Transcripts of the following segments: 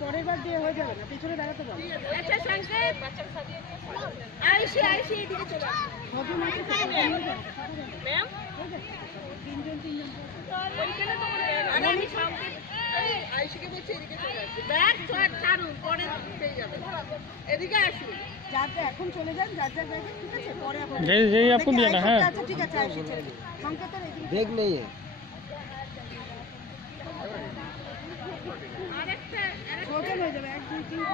পরের বার দিয়ে হয়ে যাবে না, পিছনে দাঁড়াতে পারবে। এখন চলে যান যার যার জায়গায়, ঠিক আছে? পরে আচ্ছা ঠিক আছে, আয়ুষী ছেড়ে দিন। সংকেতের देख नहीं है ওজন হয়ে যাবে 1 2 3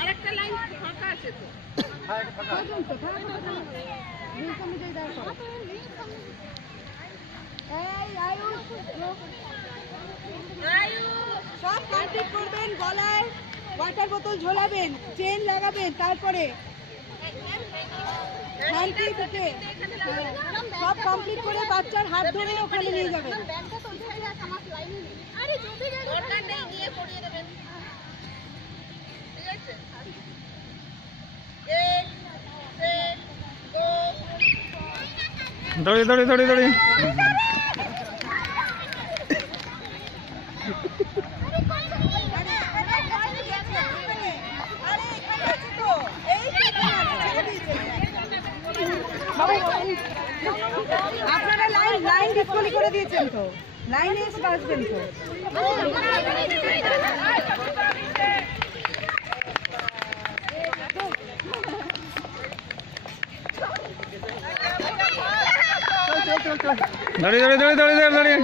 আরেকটা লাইন ফাঁকা আছে তো, ওজন তো ফাঁকা নীল কমিটাই দাঁড় করো। এই আয়ুষ সব কমপ্লিট করবেন, গলায় ওয়াটার বোতল ঝোলাবেন, চেন লাগাবেন, তারপরে হ্যান্ডি বুকে সব কমপ্লিট করে বাচ্চার হাত ধরে ওখানে নিয়ে যাবেন। দৌড়ি দৌড়ি দৌড়ি দৌড়ি আপনারা লাইন ডিসপ্লে করে দিয়েছেন তো, লাইনে এসে বাসবেন তো। দৌড়ি দৌড়ি দৌড়ি দৌড়ি দৌড়ি দৌড়ি